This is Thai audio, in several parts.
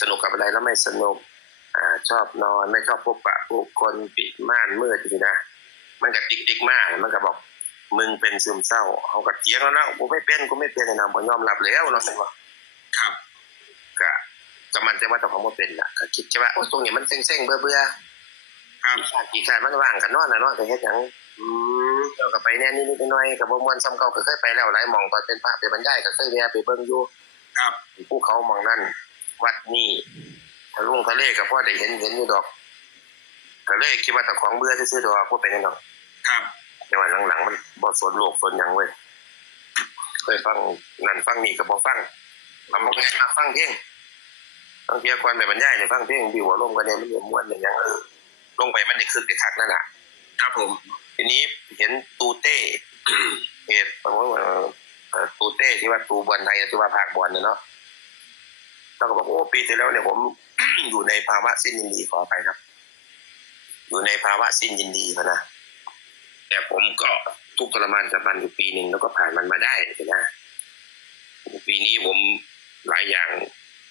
สนุกกับอะไรแล้วไม่สนุกอ่าชอบนอนไม่ชอบพบปะผู้คนปิดม่านมืดทีนะ มันก็ติ๊กติ๊กมากมันก็บอกมึงเป็นซึมเศร้าเขาก็เถียงแล้วนะกูไม่เป็นกูไม่เป็นนะผมยอมรับแล้วเราเป็นว่าครับก็ก็มันใจว่าแต่ของมันเป็นละก็คิดใช่ว่าโอ้ตรงนี้มันเซ็งๆเบื่อเบื่อครับๆขาดกี่ขาดมันว่างกันนอนนะเนาะแต่เฮ็ดหยังอืมเราก็ไปแน่นิดๆหน่อยๆกับบ่มวนซ้ำเก่าก็เคยไปแล้วหลายหม่องตอนเป็นพระไปบรรยายก็เคยแวะไปเบิ่งอยู่ครับภูเขาหมองนั่น วัดนี่ทะลุงทะเลก็พอได้เห็นเห็นอยู่ดอกก็เลยคิดว่าแต่ของเบื่อซื่อๆดอกบ่เป็นหยังดอกครับแต่ว่าหลังๆมันบ่สนโลกสนหยังเว้ยเคยฟังนั่นฟังนี่ก็บ่ฟังมันบ่ไงมาฟังเพลงบางทีก่อนไปบรรยายเนี่ยฟังเพลงบิวอารมณ์กันเนี่ยมันม่วนอย่างหยังเออลงไปมันได้คึกได้คักนั่นน่ะครับผม ทีนี้เห็นตูเต้เหตุผมว่าเอ่อตูเต้ที่ว่าตูบอลไทยที่ว่าภาคบอลเนี่ยเนาะ เราก็บอกโอ้ปีที่แล้วเนี่ยผมอยู่ในภาวะสิ้นยินดีขอไปครับ อยู่ในภาวะสิ้นยินดีนะแต่ผมก็ทุกข์ทรมานกับมันอยู่ปีหนึ่งแล้วก็ผ่านมันมาได้นะปีนี้ผมหลายอย่าง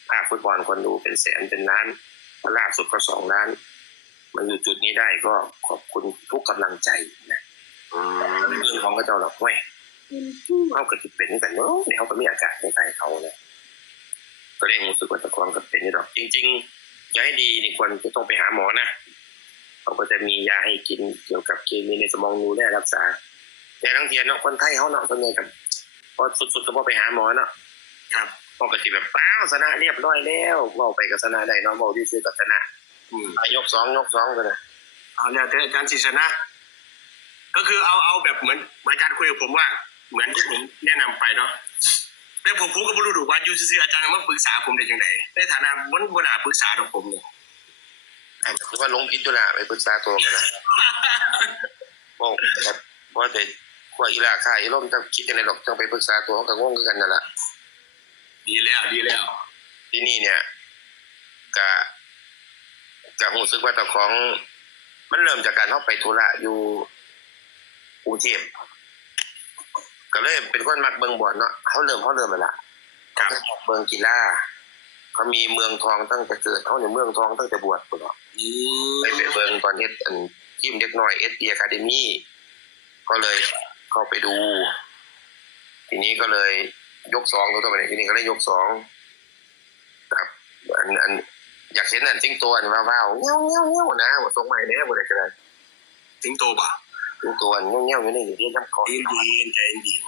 ภาคฟุตบอลคนดูเป็นแสนเป็นล้านล่าสุดก็สองล้านมาอยู่จุดนี้ได้ก็ขอบคุณทุกกำลังใจนะอืมเรื่องของก็เจ้าหรอกเว้ยเขาก็จะเป็นกันเนาะเดี๋ยวเขาก็มีอากาศในใจเขาเลย ก็เร่งรู้สึกว่าตะกอนก็เป็นนี่ดอกจริงๆจะให้ดีนี่ควรจะต้องไปหาหมอนะเขาก็จะมียาให้กินเกี่ยวกับเคมีในสมองดูแลรักษา แต่ทั้งเทียนเนาะคนไข้เขาเนาะคนใหญ่กับพอสุดๆก็พอไปหาหมอเนาะครับปกติแบบป้าวชนะเรียบร้อยแล้วเว่าไปกับชนะได้เนาะเว่าที่ซื้อกับชนะอืมอะยกสองยกสองกันนะเอาเนี่ยแต่อาจารย์ศิษนะ ก็คือเอาเอาแบบเหมือนอาจารย์คุยกับผมว่า เหมือนที่ผมแนะนำไปเนาะ แต่ผมผมก็ไม่รู้ถูกว่าอยู่ซื่อๆอาจารย์มาปรึกษาผมได้ยังไงในฐานะบนบนอาปรึกษาดอกผมเนี่ยแต่คือว่าลงพิษจุฬาไปปรึกษาตัวกันนะบอกแบบว่าแต่กว่าอีลาค่าอีร่มจะคิดยังไงหรอกต้องไปปรึกษาตัวเขาก็งงคือกันนั่นแหละดีแล้วดีแล้ว ที่นี่เนี่ยกะกะรู้สึกว่าเจ้าของ มันเริ่มจากการเข้าไปธุระอยู่กรุงเทพ ก็เลยเป็นคนมักเบิงบอลเนาะเขาเริ่มเขาเริ่มมาละครับเขาเบิงกีฬาเขามีเมืองทองตั้งแต่เกิดเขาในยเมืองทองตั้งแต่บวชพุ่นเนาะอืไปมไปเบิงตอนเฮ็ดอันทีมเด็กน้อยเอสพีอะคาเดมี่ก็เลยเข้าไปดู ทีนี้ก็เลยยกสองตัวตัวไปไหนทีนี้ก็เลยยกสองครับอันอันอยากเห็นอันจิ้งตัวอันว้าวๆเงี้ยวเงี้ยวเงี้ยวนะว่าตรงใหม่เนี่ยบ่ได้กันสิงโตป่ะ จิ้งตัวอันเงี้ยวเงี้ยวอยู่นี่อยู่ที่น้ำคอใจเย็นใจเย็น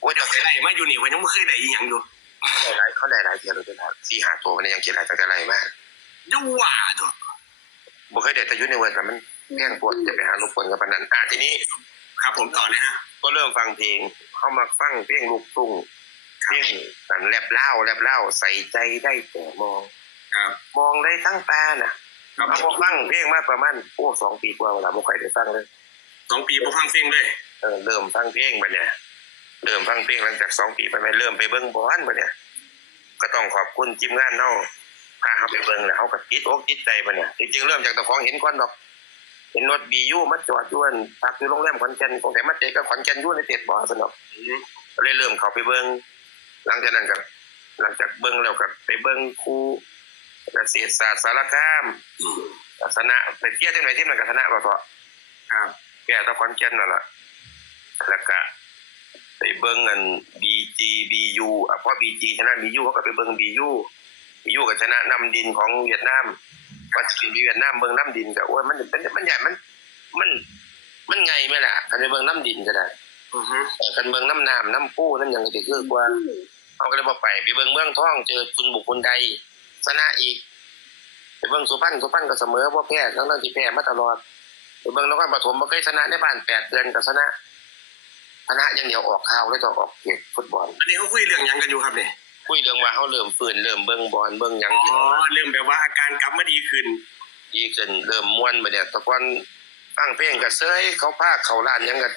โอ้ยเดี๋เดี๋ยยววเคยได้มาอยู่นี่ผมยังไม่เคยได้อีหยังอยู่เขาได้หลายเขาได้หลายเทียเลยเป็นสี่ห้าตัวมันยังกินหลายตั้งแต่ไรมากยุ่ว่าเถอะบ่เคยได้แต่อยุ่ในเวิร์ดแต่มันแพงปวดจะไปหาลูกคนกับปานนั้นอะทีนี้ ครับผมต่อเลยฮะก็เริ่มฟังเพลง เขามาฟังเพลงลูกทุ่งเพลงกันแลบเล่าแลบเล่าใส่ใจได้แต่มองครับมองได้ทั้งตาน่ะครับเขาบอกฟังเพลงมาประมาณโอ้สองปีกว่าเวลาบ่ค่อยได้ฟังเลย สองปีพอฟังเพลงเลยเออเริ่มฟังเพลงไปเนี่ยเริ่มฟังเพลงหลังจากสองปีไปไม่เริ่มไปเบิ้งบอลมาเนี่ยก็ต้องขอบคุณทีมงานเนาะพาเขาไปเบิ้งแล้วเขาก็ติดอกติดใจมาเนี่ยจริงๆเริ่มจากตะของเห็นก่อนดอก เห็นรถบียูมาจอดอยวนพักอยู่โรงแรมขอนแก่นคงแต่มาเตะกับขอนแก่นอยูในเตะบอสนอกอืมก็เลยเริ่มเข้าไปเบิ้งหลังจากนั้นกับหลังจากเบิ้งแล้วกับไปเบิ้งครูเกษตรศาสตร์สารคามศาสนาไปเที่ยวที่ไหนที่ไหนกับคณะบ่พอครับ แก่ตะขอนแก่นนั่นล่ะแล้วก็ไปเบิ้งอัน BGBU อะเพราะ BG ชนะ BU เขาก็ไปเบิ้ง BU BU ก็ชนะนำดินของเวียดนามว่าสิเป็นเวียดนามเบิ้งน้ำดินก็โอ้ยมันมันมันใหญ่มัน มันมันไงไหมล่ะคันไปเบิ้งน้ำดินก็ได้อือฮึแต่คันเบิ้งน้ำน้ำน้ำปูน้ำหยังก็สิคือกว่าเขาก็เลยบ่ไปไปเบิ้งเมืองทองเจอคุณบุคคลใดชนะอีกไปเบิ้งสุพรรณสุพรรณก็เสมอบ่แพ้ทั้งๆที่แพ้มาตลอด ไปเบิ่งนครปฐมบ่เคยชนะในบ้านแปดเดือนก็ชนะชนะอย่างเดียวออกข่าวเลยต้องออกเกตฟุตบอลอันนี้เขาคุยเรื่องหยังกันอยู่ครับเนี่ยคุยเรื่องว่าเขาเริ่มฟื้นเริ่มเบิ่งบอลเบิ่งหยังที่อ๋อเรื่องแบบว่าอาการกลับมาดีขึ้น ดีขึ้นเริ่มม่วนไปเนี่ยแตะกอนฟังเพลงก็เซยเขาพากเขาล้านหยังก็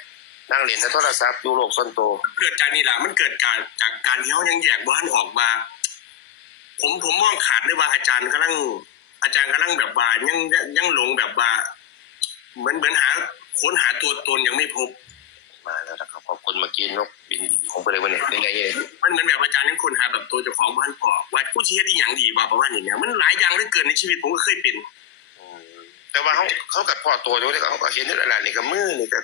นั่งเล่นในโทรศัพท์อยู่โลกส่วนตัวเกิดจากนี่แหละมันเกิดจากจากการที่เขายังแยกบ้านออกมา ผมผมมองขาดเลยว่าอาจารย์กำลังอาจารย์กำลังแบบว่ายังยังยังหลงแบบว่า เหมือนเหมือนหาค้นหาตัวตนยังไม่พบ มาแล้วนะครับขอบคุณเมื่อกี้นกบินของไปเลยวันนี้เป็นไงเนี่ยมันเหมือนแบบอาจารย์นั่นคนหาแบบตัวเจ้าของบ้านพอว่ากูชี้ที่อย่างดีว่าประมาณอย่างเงี้ยมันหลายอย่างเหลือเกินในชีวิตผมก็เคยเป็นอืมแต่ว่าเขาเขากับพ่อตัวด้วยเขาก็เห็นนี่แหละนี่ก็มือนี่ก็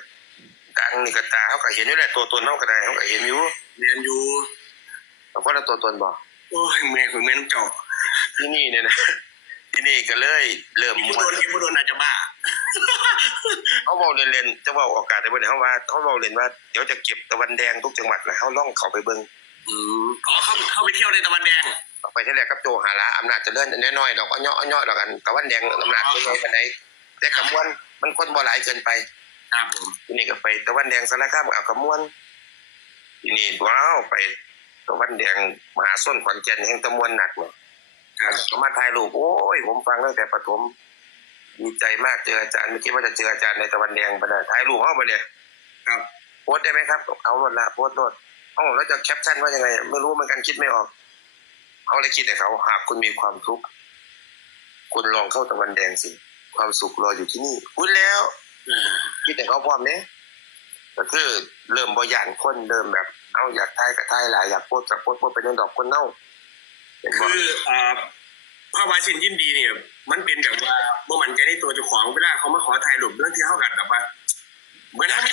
ดังนี่ก็ตาเขาก็เห็นอยู่แหละตัวตนเขาก็ได้เขาก็เห็นอยู่เรียนอยู่แต่คนละตัวตนบอกโอ้ยเมื่อยของเมื่อยน้ำเจาะที่นี่เนี่ยนะที่นี่ก็เลยเริ่มกินมผู้วโดนนกินผู้โดนอาจจะบ้า เขาบอกเล่นๆจะว่าโอกาสได้บ่เนี่ยเขาว่าเขาบอกเล่นว่าเดี๋ยวจะเก็บตะวันแดงทุกจังหวัดนะเขาล่องเขาไปเบิ่งอืมอ๋อเข้าเข้าไปเที่ยวในตะวันแดงเอาไปที่แรกกับโจหาละอำนาจเจะเลื่อนน้อยๆดอกอ้อยอ้อยๆดอกกันตะวันแดงอำนาจเป็นไงปานใดแต่กระมวลมันคนบ่หลายเกินไปครับผมทีนี้ก็ไปตะวันแดงสารคามเอากระมวลทีนี้ว้าวไปตะวันแดงมหาส้นขอนแก่นแห่งตะมวลหนักเนี่ยครับก็มาถ่ายรูปโอ้ยผมฟังตั้งแต่ประถม ดีใจมากเจออาจารย์ไม่คิดว่าจะเจออาจารย์ในตะวันแดงไปเลยถ่ายรูปเข้าไปเนี่ยครับโพสต์ได้ไหมครับ เอาหมดละโพสต์โดดเอาแล้วจะแคปชั่นว่ายังไง ไม่รู้เหมือนกันคิดไม่ออกเอาเลยคิดแต่เขาหากคุณมีความทุกข์คุณลองเข้าตะวันแดงสิ ความสุขรออยู่ที่นี่พูดแล้วเออคิดแต่เขาพร้อมเนี่ยก็คือเริ่มบอย่างคนเริ่มแบบ เอาอยากทายกับทายหลายอยากโพสต์กับโพสต์โพสต์เป็นเรื่องดอกคนเน่าเห็นบ่คือเอ่อภาวะสินยินดีเนี่ย มันเป็นแบบว่าบ่มันใจในตัวเจ้าของเวลาเขามาขอถ่ายรูปเรื่องที่เขากันแบบว่าเหมือนเขาไม่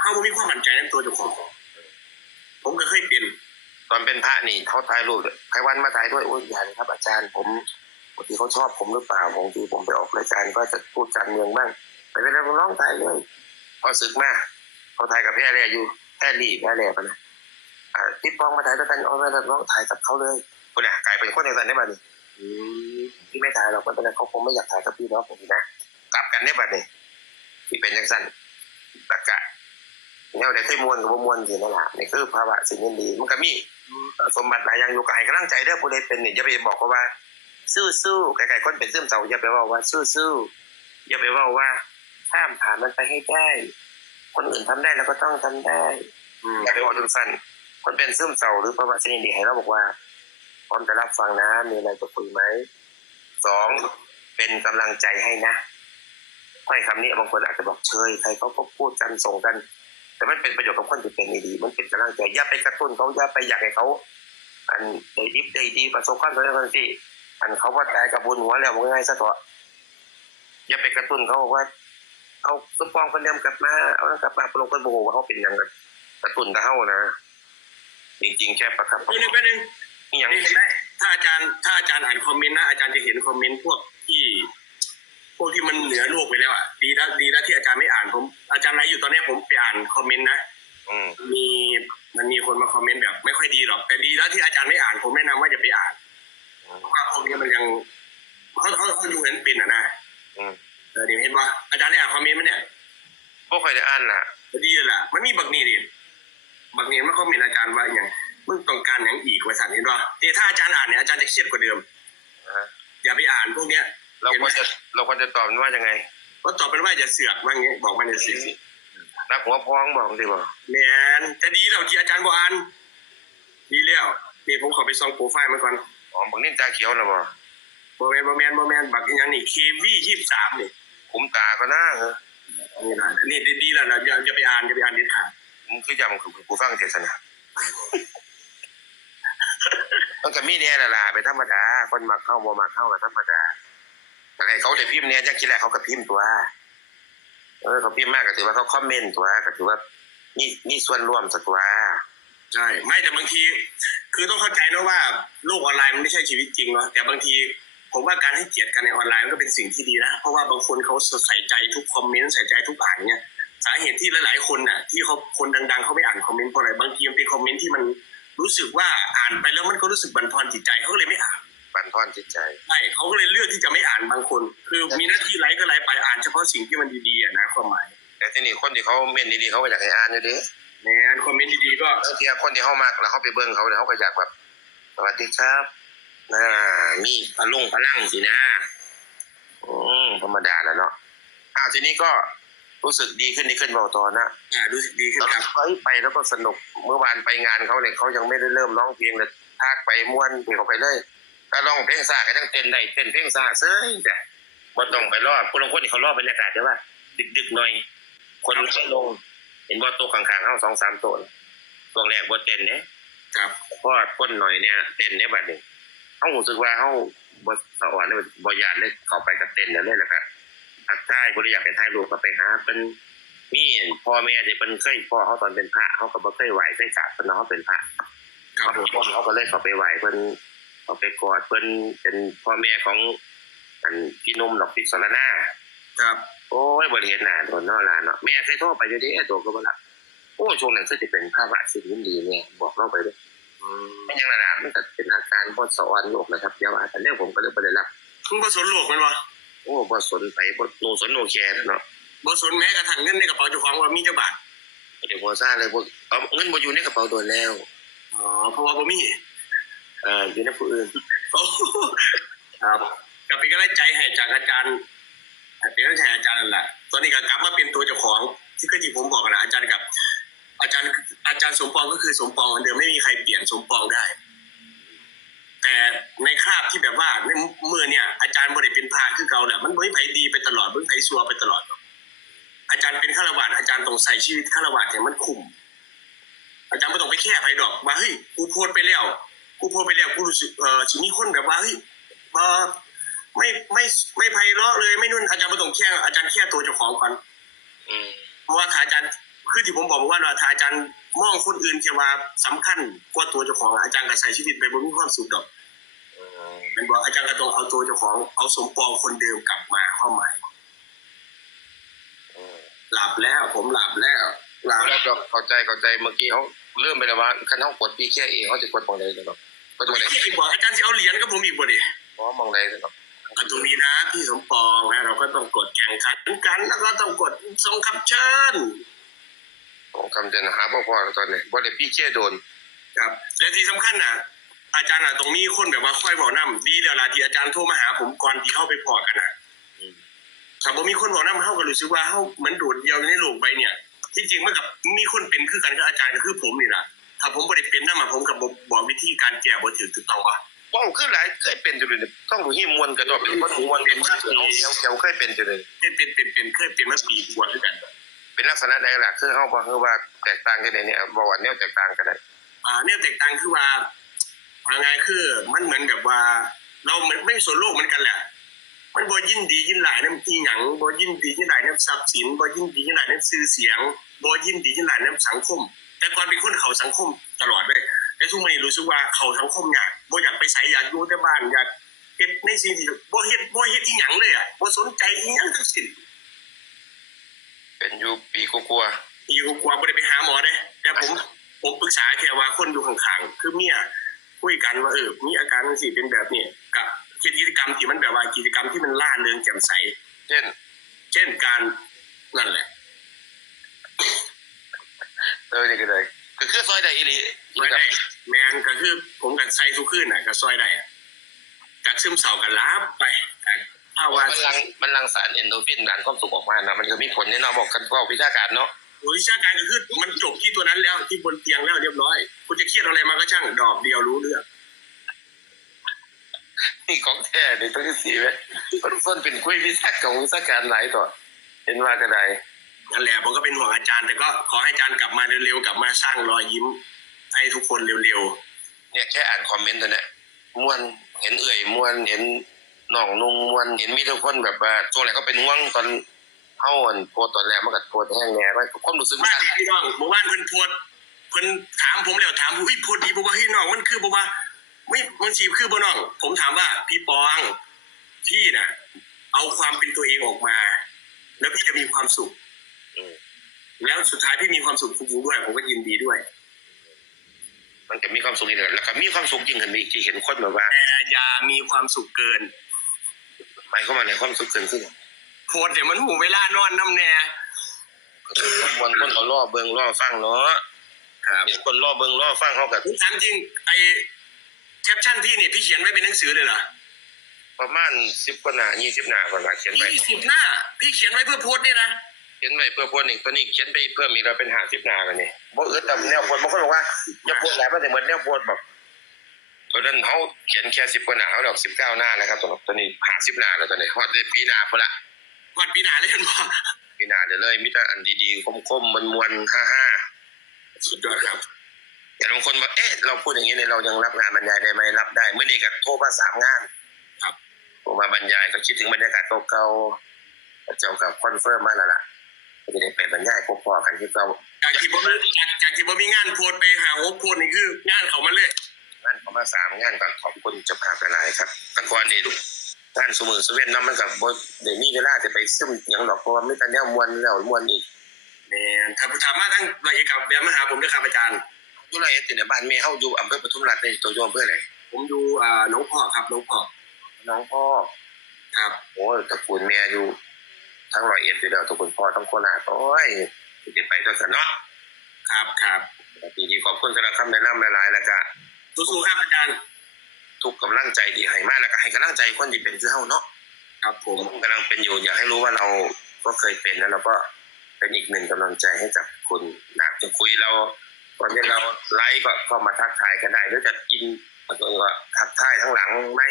เขาบ่มีความมั่นใจในตัวเจ้าของ ผมก็เคยเป็น ตอนเป็นพระนี่เขาถ่ายรูปใครวันมาถ่ายด้วยโอ้ยอย่าเลยครับ อาจารย์ผมบางทีเขาชอบผมหรือเปล่าบางทีผมไปออกรายการก็จะพูดการเมืองบ้างไปเป็นนักร้องถ่ายเลยพอศึกมาเขาถ่ายกับแพร่แร่อยู่แพร่รีแพร่แร่ปะนะอ่าติดปองมาถ่ายด้วยกันเอาไปนักร้องถ่ายกับเขาเลยคนน่ะกลายเป็นคนอย่างนั้นได้บ้านี่ ที่ไม่ถ่ายเราก็เป็นไรเขาคงไม่อยากถ่ายกับพี่น้องผมนะกลับกันได้บ้านี่ที่เป็นย่างสั้นตะกะเนี่ยเดี๋ยวเคยมวนกับมวนสินั่นแหละนี่คือภาวะสิ่งนดีมันก็มีสมบัติหลายอย่างอยู่กับให้กำลังใจเด้อผู้ใดเป็นเนี่ยอย่าไปบอกเขาว่าสู้สู้ไกลๆคนเป็นซึมเศร้าอย่าไปว่าว่าสู้สู้ๆอย่าไปว่าว่าข้ามผ่านมันไปให้ได้ คนอื่นทำได้แล้วก็ต้องทำได้อย่าไปบอกจนสั้นคนเป็นซึมเศร้าหรือภาวะชนิดดีให้เราบอกว่าพร้อมจะรับฟังนะมีอะไรจะคุยไหม สองเป็นกำลังใจให้นะถ้อยคำนี้บางคนอาจจะบอกเชยใครเขาก็พูดกันส่งกัน แต่มันเป็นประโยชน์กับคนที่เป็นดีๆมันเป็นกำลังใจอย่าไปกระตุ้นเขาอย่าไปอยากให้เขาอันได้ดิบได้ดีประสบความสำเร็จคนที่อันเขาว่าตายกับบุญหัวแล้วมันง่ายซะเถอะอย่าไปกระตุ้นเขาบอกว่า เอาตุ๊กปองคนเดิมกลับมาเอาแล้วกลับมาปลงคนโมโหว่าเขาเป็นอย่างนั้นกระตุ้นเขานะจริงๆแค่ประคับแป๊บนึงแป๊บนึงนี่ยังนี่เห็นไหม ถ้าอาจารย์ถ้าอาจารย์อ่านคอมเมนต์นะอาจารย์จะเห็นคอมเมนต์พวกที่ พวกที่มันเหนือโลกไปแล้วอะดีแล้วดีแล้วที่อาจารย์ไม่อ่านผม อาจารย์ไลฟ์อยู่ตอนนี้ผมไปอ่านคอมเมนต์นะอืมมีมันมีคนมาคอมเมนต์แบบ ไม่ค่อยดีหรอกแต่ดีแล้วที่อาจารย์ไม่อ่านผมแนะนำว่าอย่าไปอ่านเพราะว่าพวกนี้มันยังเขาเขาเขาดูเห็นเป็นอะนะอืมเออเดี๋ยวเห็นว่าอาจารย์ได้อ่านคอมเมนต์ไหมเนี่ย พวกใครได้อ่านล่ะดีเลยล่ะ มันมีบักนี่ดิบักนี่มาคอมเมนต์อาจารย์ว่าอย่าง มึงต้องการอย่างอีกว่าสันเห็นว่าแต่ถ้าอาจารย์อ่านเนี่ยอาจารย์จะเครียดกว่าเดิมอ่าอย่าไปอ่านพวกเนี้ย เราควรจะเราควรจะตอบมันว่ายังไงก็ตอบเป็นว่าอย่าเสือกว่างี้บอกมันอย่าเสือกนักหัวพ้องบอกดิบอกแมนจะดีแล้วที่อาจารย์บอกอ่านดีแล้วนี่ผมขอไปส่องโปรไฟล์มันก่อนอ๋อบังนิ่นตาเขียวนะบอกโมแมนโมแมนโมแมนบักอีกอย่างนี่เควียี่สิบสามนี่คุ้มตาก็น่าเหรอนี่นะนี่ดีๆแล้วนะอย่าอย่าไปอ่านอย่าไปอ่านเด็ดขาดมึงคือยำคือกูฟังเทศนา มันก็มีแน่ละล่ะเป็นธรรมดา คนมักเข้าบ่มักเข้ากับธรรมดาแต่ไอ้เขาได้พิมพ์เนี่ยจักคิดแรกเขาก็พิมพ์ตัวเออเขาพิมพ์มากก็ถือว่าเขาคอมเมนต์ตัวก็ถือว่านี่นี่ส่วนร่วมสักตัวใช่ไม่แต่บางที คือต้องเข้าใจนะว่าโลกออนไลน์มันไม่ใช่ชีวิตจริงเนาะแต่บางทีผมว่าการให้เกียรติกันในออนไลน์มันก็เป็นสิ่งที่ดีนะ เพราะว่าบางคนเขาใส่ใจทุกคอมเมนต์ใส่ใจทุกอ่านเนี่ยสาเหตุที่หลายๆคนน่ะ ที่เขาคนดัง ๆเขาไม่อ่านคอมเมนต์เพราะอะไรบางทีมันเป็นคอมเมนต์ที่มัน รู้สึกว่าอ่านไปแล้วมันก็รู้สึกบั่นทอนจิตใจเขาก็เลยไม่อ่านบันทอนจิตใจใช่เขาก็เลยเลือกที่จะไม่อ่านบางคน คือมีหน้าที่ไลค์ก็ไลค์ไปอ่านเฉพาะสิ่งที่มันดีๆอะนะความหมายแต่ที่นี่คนที่เขาเม่นดีๆเขาก็อยากให้อ่านอยู่ดิในงานคอมเมนต์ดีๆก็บางทีคนที่เขามักแล้วเขาไปเบิ่งเขาเนี่ยเขาก็อยากแบบสวัสดีครับน่ามีพลุงพลังสินะอืมธรรมดาแหล้วเนาะอ้าวทีนี้ก็ รู้สึกดีขึ้นดีขึ้นเบาตอนนะอ่ารู้สึกดีขึ้นแล้วครับเฮ้ยไปแล้วก็สนุกเมื่อวานไปงานเขาเนี่ยเขายังไม่ได้เริ่มร้องเพลงเลยทากไปม้วนเพลงเขาไปเลยถ้าร้องเพลงซาก็ยังเต้นได้เต้นเพลงซาเซ้ยแต่บ่ต้องไปรอผู้ลางคนที่เขารอบรรยากาศใช่ป่ะดึกๆหน่อย คนลดลง เห็นว่าโต๊ะข้างๆเฮาสองสามโต๊ะช่วงแรกบ่เต้นเนี่ยครับพอก้นหน่อยเนี่ยเต้นเนี่ยบัดนี้เฮารู้สึกว่าเฮาบ่สะอ่อนเลยบ่อยากเลยเข้าไปกับเต้นนั่นเลยแหละครับ ทักทายบ่ได้อยากไปถ่ายรูปก็ไปหาเพิ่นมีพ่อแม่ที่เพิ่นเคยพ่อเขาตอนเป็นพระเขาก็บ่เคยไหว้เคยกราบเพิ่นเนาะเขาเป็นพระครับผมเขาก็เลยเข้าไปไหว้เพิ่นเขาไปกอดเพิ่นเป็นพ่อแม่ของอันพี่นุ่มดอกพิศรนาครับโอ้ยบ่ได้เห็นหน้าโดนเนาะล่ะเนาะแม่เคยโทรไปอยู่เด้ตัวก็บ่รับโอ้ช่วงนั้นคือสิเป็นภาวะสิ่งนี้ดีเนี่ยบอกเราไปด้ออืมไม่ยังระดับมันก็เป็นอาการบ่สะออนโลกนะครับเดี๋ยวว่าแต่เรื่องผมก็เลยบ่ได้รับคุณบ่สนโลกมันบ่ โอ้บ่สนไปบ่โนสนโนแคร์เนาะบ่สนแม้กระทั่งเงินในกระเป๋าเจ้าของว่ามีเจ้าบาทเดี๋ยวบ่ซ่าเลยบ่เอาเงินบ่อยู่ในกระเป๋าตัวแล้วอ๋อเพราะว่าบ่มีเอ่ออยู่ในผู้อื่นโอ้ครับก็เป็นกำลังใจให้จากอาจารย์เป็นกำลังใจให้อาจารย์นั่นแหละตอนนี้ก็กลับมาเป็นตัวเจ้าของที่ก็ที่ผมบอกนะอาจารย์กับ อาจารย์อาจารย์สมปองก็คือสมปองเหมือนเดิมไม่มีใครเปลี่ยนสมปองได้ แต่ในคราบที่แบบว่าในมือเนี่ย อาจารย์บริเป็นพระคือเก่าแหละมันไม่ไผดีไปตลอดไม่ไผซัวไปตลอดหรอกอาจารย์เป็นฆราวาสถ์อาจารย์ต้องใส่ชีวิตฆราวาสถ์ให้มันคุ้มอาจารย์ไม่ต้องไปแค่ไผดอกว่าเฮ้ยกูโพสต์ไปแล้วกูโพสต์ไปแล้วกูรู้สึกเออสิมีคนแบบว่าเฮ้ยเออไม่ไม่ไม่ไพเราะเลยไม่นุ่นอาจารย์ไม่ต้องแค่อาจารย์แค่ตัวเจ้าของก่อนอืมเพราะว่าถ้าอาจารย์ คือที่ผมบอกว่าถ้าอาจารย์มองคนอื่นแค่ว่าสำคัญกว่าตัวเจ้าของอาจารย์ก็ใส่ชีวิตไปบนมีความสุขดอกอืมเป็นบอกอาจารย์ก็ต้องเอาตัวเจ้าของเอาสมปองคนเดิมกลับมาเข้าใหม่อืมหลับแล้วผมหลับแล้วหลับแล้วก็เข้าใจเข้าใจเมื่อกี้เขาเริ่มไปแล้วว่าคันเฮากดพี่แค่เองเขาสิกดตรงใดเนาะกดตรงใดที่บอกอาจารย์จะเอาเหรียญกับผมอีกบ่ดิเพราะว่ามองใดเนาะอันตรงนี้นะพี่สมปองนะเราก็ต้องกดแข่งขันกันแล้วก็ต้องกดส่งคำเชิญของ คำจะหาบ่พอตอนนี้บ่ได้พี่แค่โดน ครับ และที่สำคัญน่ะอาจารย์อะตรงนี้คนแบบว่าค่อยบอกน้ำดีแล้วล่ะที่อาจารย์โทรมาหาผมก่อนที่เข้าไปพอกันอะอืมถ้าบ่มีคนบอกน้ำเข้าก็รู้สึกว่าเข้าเหมือนโดดเดียวอยู่ในโลกใบเนี่ย ที่จริงมันกับมีคนเป็นคือกันกับอาจารย์ก็คือผมนี่แหละถ้าผมบ่ได้เป็นน้ำมาผมกับบ่บอกวิธีการแก้บ่ถือถูกต้องปะป้องคือหลายเคยเป็นอยู่เลยต้องดูหิมวนกระดอกเป็นคนมวนเป็นว่าเอาเขียวเขียวเคยเป็นอยู่เลยเป็นเป็นเป็นเป็นเคยเป็นมาปีกว่าด้วยกัน เป็นลักษณะใดล่ะคือเฮาบ่คือว่าแตกต่างกันได้เนี่ยบ่ว่าแนวแตกต่างกันได้อ่าเนี่ยแตกต่างคือว่าว่าไงคือ มันเหมือนแบบว่า เราเหมือนไม่สนโลกเหมือนกันแหละ มันบ่ยินดียินหลายน้ำอีหยังบ่ยินดียินหลายน้ำทรัพย์สินบ่ยินดียินหลายน้ำชื่อเสียงบ่ยินดียินหลายน้ำสังคม แต่ก่อนเป็นคนเขาสังคมตลอดเลยแต่ทุกวันนี้รู้สึกว่าเขาสังคมยากบ่อยากไปใส่อยากอยู่แต่บ้านอยากเฮ็ดในสิ่งที่บ่เฮ็ดบ่เฮ็ดอีหยังเลยอะบ่สนใจอีหยังทั้งสิ้นเป็นอยู่ ปีกลัวอยู่กว่าบ่ได้ไปหาหมอเด้แต่ผมผมปรึกษาแค่ว่าคนอยู่ข้างๆคือเมียคุยกันว่าเออมีอาการจังซี่เป็นแบบนี้ก็คิดกิจกรรมที่มันแบบว่ากิจกรรมที่มันล่าเริงแจ่มใสๆเช่น เช่นการนั่นแหละเออนี่ก็เลยก็คือซอยใดอีหลีซอยได้แมนก็คือผมกับใส่ทุกคืนน่ะก็ซอยได้อะจากซึมเศร้ากันลาบไปจาก ภาวะมันลังมันลังสารเอนโดรฟินดันความสุขออกมานะมันก็มีผลแน่นอนบอกกันว่าวิชาการเนาะวิชาการก็คือมันจบที่ตัวนั้นแล้วที่บนเตียงแล้วเรียบร้อย คุณจะเครียดอะไรมาก็ช่างดอกเดียวรู้เรื่องนี่ของแท้นี่ต้องสีไหมมันส่วนเป็นคุยวิชาของวิชาการหลายต่อเห็นว่าก็ได้นั่นแหละผมก็เป็นห่วงอาจารย์ แต่ก็ขอให้อาจารย์กลับมาเร็วๆกลับมาสร้างรอยยิ้ม ให้ทุกคนเร็วเนี่ยแค่อ่านคอมเมนต์ตัวเนี้ยม่วนเห็นเอื่อยม่วนเห็น น้องนุ่งม่วนเห็นมีทุกคนแบบว่าช่วงแรกก็เป็นห่วงตอนเฮาอันโพสต์ตอนแรกมันก็โพสต์แห้งแน่ไปความรู้สึกมัมานดีพี่น้องเมื่อวานเพิ่นโพดเพิ่นถามผมแล้วถามผมอุ้ยโพดดีบอกว่าเฮ้ยน้องมันคือบอกว่าไม่มันสีคือบ่น้อง ผมถามว่าพี่ปองพี่น่ะ เอาความเป็นตัวเองออกมา แล้วพี่จะมีความสุขอืม แล้วสุดท้ายพี่มีความสุขจริงๆด้วย ผมก็ยินดีด้วย มันก็มีความสุขอีกแล้วก็มีความสุขยิ่งขึ้นไปอีกที่เห็นคนแบบว่าแต่อย่ามีความสุขเกิน หมายเข้ามาในความสุขเกินขึ้นโพดเดี๋ยวมันหูเวลานอนน้ำแน่มวนคนเขาล่อเบิงล่อฟังเนาะครับมีคนล่อเบิงล่อฟังเขากับผมถามจริงไอแคปชั่นพี่เนี่ยพี่เขียนไว้เป็นหนังสือเลยเหรอประมาณสิบกว่าหน้ายี่สิบหน้าก่อนละเขียนไปยี่สิบหน้า พี่เขียนไว้เพื่อโพสต์เนี่ยนะเขียนไปเพื่อโพสต์หนึ่งตัวนี้เขียนไปเพิ่มอีกแล้วเป็นห้าสิบหน้ากันนี่บ่อึดแต่แนวโพสต์บางคนบอกว่าอย่าโพสต์แล้วมันจะเหมือนแนวโพสต์แบบ ตอนนั้นเขาเขียนแค่สิบกว่าหน้าเขาดอกสิบเก้าหน้านะครับตัวนี้ตัวนี้ห้าสิบหน้าแล้วตัวนี้ฮอดได้ปีหน้าพุ่นละวันปีหนาเลยกันบ่ปีหน้าเดี๋ยวเลยมิตรอันดีๆคมๆมวลๆห้าห้าสุดยอดครับแต่บางคนบอกเอ๊ะเราพูดอย่างนี้เนี่ยเรายังรับงานบรรยายได้ไหมรับได้เมื่อนี้ก็โทรมาสามงานครับโทรมาบรรยายก็คิดถึงบรรยากาศเก่าๆเจ้ากับคอนเฟิร์มมาแล้วล่ะก็จะได้ไปบรรยายพบพอกันที่เก่าจากที่ผมจากจากที่ผมมีงานโพสต์ไปหาโอ้โพสต์นี่คืองานเขามาเลย งานเข้ามาสามงานก่อนขอบคุณเจ้าภาพหลายๆครับแต่ก่อนนี่ดูงานสมือสเวนเน้ำมันกับบ่เดี๋ยวนี้เวลาจะไปซึมหยังดอกเพราะว่าไม่ตันเนี่ยมวนแล้วมวนอีกแมนถ้าถามมาทั้งรายเอกกับแวะมาหาผมด้วยครับอาจารย์อยู่ไรติดในบ้านแม่เฮาอยู่อำเภอปทุมราชในตัวโยมเพื่ออะไรผมดูอ่าน้องพ่อครับน้องพ่อน้องพ่อครับโอ้ยตระกูลแม่อยู่ทั้งร้อยเอ็ดอยู่แล้วตระกูลพ่อทั้งโคราชโอ้ยติดไปด้วยกันเนาะครับครับปีนี้ขอบคุณสำหรับคำแนะนำหลายๆแล้วก็ สู้ๆครับอาจารย์ทุกกำลังใจที่ให้มาแล้วก็ให้กำลังใจคนที่เป็นคือเฮาเนาะครับผมผมกำลังเป็นอยู่อยากให้รู้ว่าเราก็เคยเป็นแล้วเราก็เป็นอีกหนึ่งกำลังใจให้กับคุณอยากจะคุยเราตอนนี้เราไลฟ์ก็เข้ามาทักทายกันได้หรือจะกินตัวก็ทักทายทั้งหลังไม่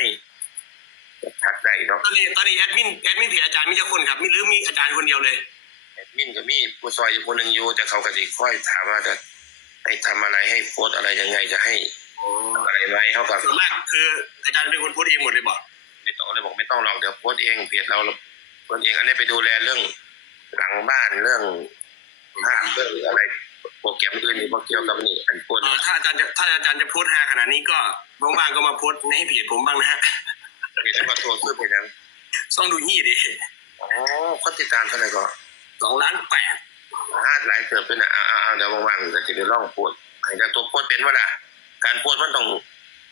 จะทักได้เนาะตอนนี้ตอนนี้แอดมินแอดมินเพจอาจารย์มีเจ้าคนครับมีหรือมีอาจารย์คนเดียวเลยแอดมินก็มีผู้ซอยอยู่คนหนึ่งอยู่แต่เขาก็จะค่อยถามว่าจะให้ทำอะไรให้โพสต์อะไรยังไงจะให้ อ๋ออะไรไหมเขาก็ส่วนมากคืออาจารย์เป็นคนโพสต์เองหมดเลยบอกไม่ต้องเลยบอกไม่ต้องหรอกเดี๋ยวโพสต์เองเพจเราโพสต์เองอันนี้ไปดูแลเรื่องหลังบ้านเรื่องภาพเรื่องอะไรโปรแกรมอื่นที่พวกเกี่ยวกับนี่อันควรเอ่อถ้าอาจารย์จะถ้าอาจารย์จะโพสต์ฮาขนาดนี้ก็ว่างๆก็มาโพสต์ให้เพจผมบ้างนะฮะเพจที่มาตัวคือเพจนั้นต้องดูยี่ดิอ๋อคนติดตามเท่าไหร่ก็สองล้านแปดฮาดหลายเกิดเป็นอะเอาเอาเอาเดี๋ยวว่างๆจะไปล่องโพสต์ให้แต่ตัวโพสต์เป็นว่าล่ะ การโพสต์มันต้อง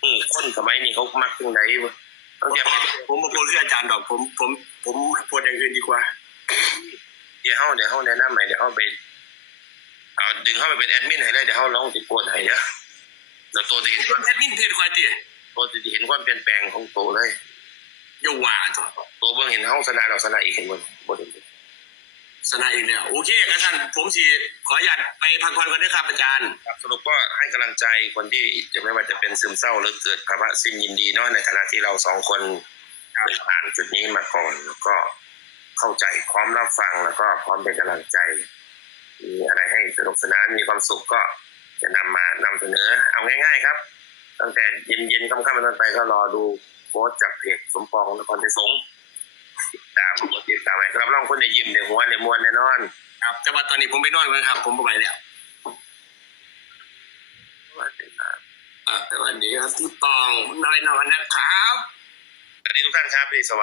อืมคนสมัยนี้เขามักตรงไหนวะต้องเดี๋ยวผมมาโพสต์ที่อาจารย์ดอกผมผมผมโพสต์อย่างอื่นดีกว่า เดี๋ยวเขาเดี๋ยวเขาแนะนำใหม่เดี๋ยวเขาไปเอาดึงเข้าไปเป็นแอดมินให้ได้เดี๋ยวเขาลองติดโพสต์ให้เนาะเดี๋ยวตัวจะเห็นความแอดมินเพจคอยตีตัวจะเห็นความเปลี่ยนแปลงของตัวเลยอย่าว่าต่อตัวเบิ่งเห็นห้องสนามเราสนามอีกเห็นบนบน สนาอีกแล้วโอเคกระท่านผมสิขออนุญาตไปพักผ่อนก่อนนะครับอาจารย์ ครับสรุปก็ให้กำลังใจคนที่จะไม่ว่าจะเป็นซึมเศร้าหรือเกิดภาวะสิ้นยินดีเนาะในฐานะที่เราสองคนเคยผ่านจุดนี้มาก่อนแล้วก็เข้าใจพร้อมรับฟังแล้วก็พร้อมเป็นกำลังใจ มีอะไรให้สนุกสนานมีความสุขก็จะนำมานำเสนอ เอาง่าย ๆ ครับ ตั้งแต่เย็นๆค่ำๆเป็นต้นไปก็รอดูโพสต์จากเพจสมปองนครไทยสงฆ์ ติดตามติดตามไปรับรองคนในยิ้มในหัวในมวลแน่นอน ครับแต่ว่าตอนนี้ผมไปนอนกันครับ ผมไปแล้วสวัสดีครับอ่าแต่วันนี้ครับที่ปองน้อยนอนนะครับ สวัสดีทุกท่านครับพี่สวัสดี